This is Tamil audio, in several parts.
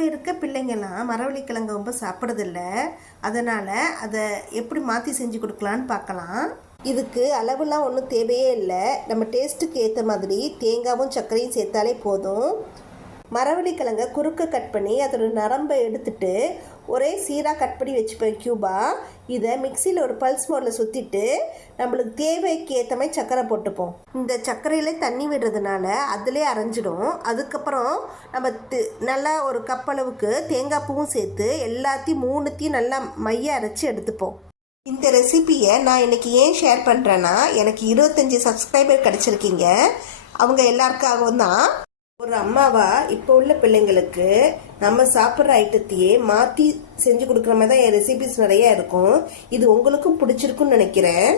இப்போ இருக்க பிள்ளைங்கள்லாம் மரவள்ளிக்கிழங்கு ரொம்ப சாப்பிட்றதில்ல. அதனால் அதை எப்படி மாற்றி செஞ்சு கொடுக்கலான்னு பார்க்கலாம். இதுக்கு அளவுலாம் ஒன்றும் தேவையே இல்லை. நம்ம டேஸ்ட்டுக்கு ஏற்ற மாதிரி தேங்காயும் சர்க்கரையும் சேர்த்தாலே போதும். மரவள்ளிக்கிழங்கை குறுக்க கட் பண்ணி அதோட நரம்பை எடுத்துட்டு ஒரே சீராக கட் பண்ணி வச்சுப்பேன் க்யூபாக. இதை மிக்சியில் ஒரு பல்ஸ் மோடில் சுற்றிட்டு நம்மளுக்கு தேவைக்கு ஏற்ற மாதிரி சர்க்கரை போட்டுப்போம். இந்த சர்க்கரையிலே தண்ணி விடுறதுனால அதிலே அரைஞ்சிடும். அதுக்கப்புறம் நம்ம நல்லா ஒரு கப் அளவுக்கு தேங்காய் பூவும் சேர்த்து எல்லாத்தையும் மூணுத்தையும் நல்லா மைய அரைச்சி எடுத்துப்போம். இந்த ரெசிபியை நான் இன்றைக்கி ஏன் ஷேர் பண்ணுறேன்னா, எனக்கு 25 சப்ஸ்கிரைபர் கிடச்சிருக்கீங்க. அவங்க எல்லாருக்காகவும் தான். ஒரு அம்மாவா இப்போ உள்ள பிள்ளைங்களுக்கு நம்ம சாப்பிட்ற ஐட்டத்தையே மாற்றி செஞ்சு கொடுக்குற மாதிரி தான் என் ரெசிபிஸ் நிறைய இருக்கும். இது உங்களுக்கும் பிடிச்சிருக்குன்னு நினைக்கிறேன்.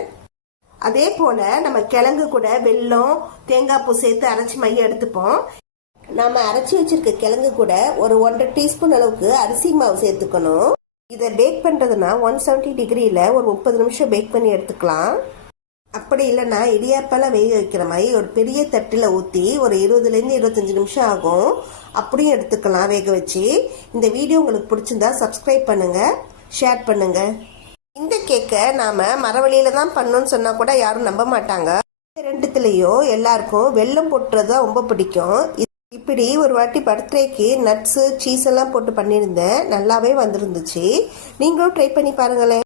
அதே போல் நம்ம கிழங்கு கூட வெல்லம் தேங்காய் பூ சேர்த்து அரைச்சி மைய எடுத்துப்போம். நம்ம அரைச்சி வச்சிருக்க கிழங்கு கூட ஒரு 1.5 டீஸ்பூன் அளவுக்கு அரிசி மாவு சேர்த்துக்கணும். இதை பேக் பண்ணுறதுனா 170 டிகிரியில் ஒரு 30 நிமிஷம் பேக் பண்ணி எடுத்துக்கலாம். அப்படி இல்லைன்னா இடியாப்பெல்லாம் வேக வைக்கிற மாதிரி ஒரு பெரிய தட்டில் ஊற்றி ஒரு 20லேருந்து 25 நிமிஷம் ஆகும். அப்படியும் எடுத்துக்கலாம் வேக வச்சு. இந்த வீடியோ உங்களுக்கு பிடிச்சிருந்தா சப்ஸ்கிரைப் பண்ணுங்கள், ஷேர் பண்ணுங்கள். இந்த கேக்கை நாம் மரவள்ளியில் தான் பண்ணோன்னு சொன்னால் கூட யாரும் நம்ப மாட்டாங்க. ரெண்டுத்துலேயும் எல்லாருக்கும் வெல்லம் போட்டுறது தான் ரொம்ப பிடிக்கும். இப்படி ஒரு வாட்டி பர்த்டேக்கு நட்ஸு சீஸ் எல்லாம் போட்டு பண்ணியிருந்தேன். நல்லாவே வந்துருந்துச்சு. நீங்களும் ட்ரை பண்ணி பாருங்களேன்.